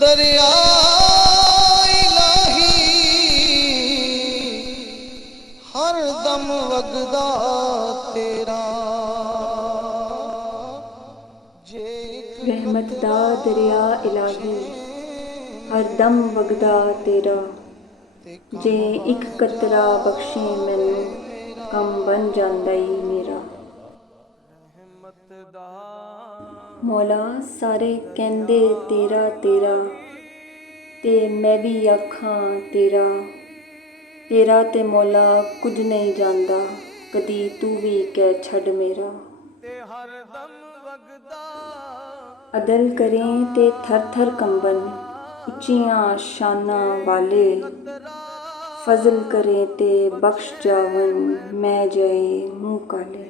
दरिया इलाही हर दम वगदा तेरा। रहमत दा दरिया इलाही हर दम वगदा तेरा। जे एक कतरा बख्शे मैनू कम बन जांदा ई मेरा। मौला सारे कहंदे तेरा तेरा ते मैं भी आखां तेरा। तेरा ते मौला कुछ नहीं जानदा कदी तू भी कह छड़ मेरा। अदल करें ते थर थर कंबन उच्चियां शानां वाले। फजल करे ते बख्श जावन मैं जाए मुँह काले।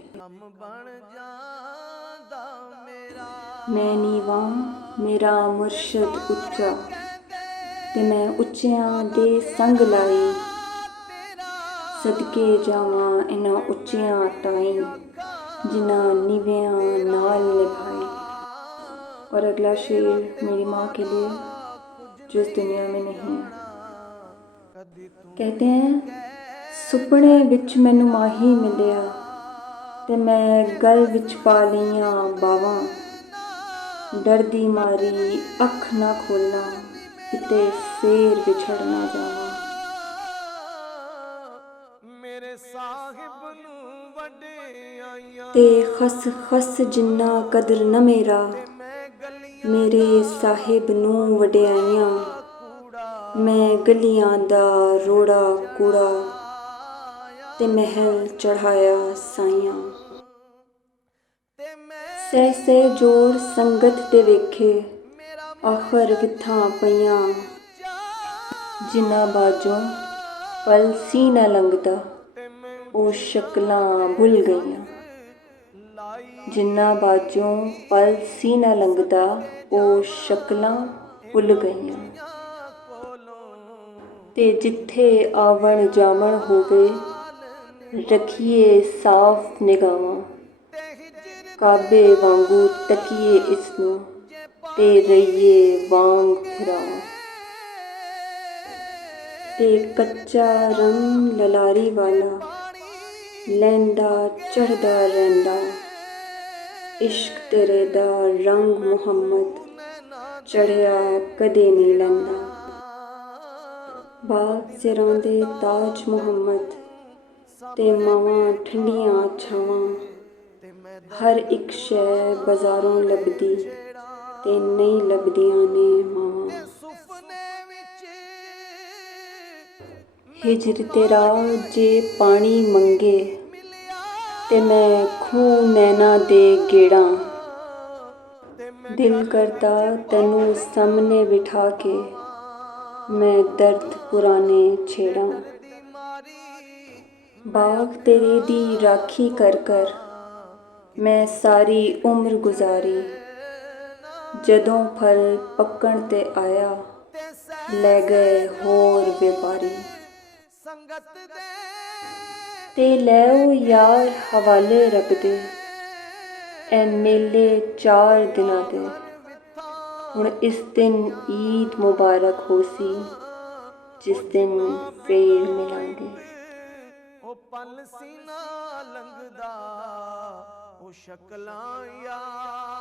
मैं नीवां मेरा मुर्शद उच्चा ते मैं उच्चियां दे संग लाई। सदके जावां इन्हां उच्चियां ताईं जिन्हां नीवियां नाल निभाई। और अगला शेर मेरी माँ के लिए जो इस दुनिया में नहीं है। कहते हैं सुपने विच मैनू माही मिलिया ते मैं गल विच पा लईयां बावां। डरदी मारी अख ना खोलां किते फेर विछड़ ना जावां। ते खस खस जिन्ना कदर न मेरा मेरे साहिब नूं वड्याइयां। मैं गलियां दा रोड़ा कूड़ा ते महल चढ़ाया साइयां। सह सह जोड़ संगत ते वेखे आखर विथां पईयां। जिन्ना बाजों पल सी न लंघदा ओ शक्लां भुल गईयां। जिन्ना बाजों पल सी न लंघदा ओ शक्लां भुल गईयां। ते जिथे आवन जावन होवे रखिए साफ निगाहां। काबे वांगू तकीए इसनूं ते रहिए वांग फिरावां। ते कच्चा रंग ललारी वाला लैंदा चढ़दा रैंदा। इश्क तेरे दा रंग मुहम्मद चढ़िया कदे नहीं लैंदा। बाग सिरां दे ताज मुहम्मद ते मावां ठंडियां छावां। हर एक शै बाजारों लभदी ते नहीं लभदियां ने मावां। हिजर तेरा जे पानी मंगे ते मैं खूह नैना दे गेड़ां। दिल करदा तैनू सामने बिठा के मैं दर्द पुराने छेड़ां। बाग तेरे दी राखी कर कर मैं सारी उम्र गुजारी। जदों फल पक्कण ते आया लै गए होर व्यापारी। ते लैओ यार हवाले रब दे ऐ मेले 4 दिनां दे। हुण इस दिन ईद मुबारक होसी जिस दिन फेर मिलांगे। पल सीना लंघदा ओ शक्लां यार।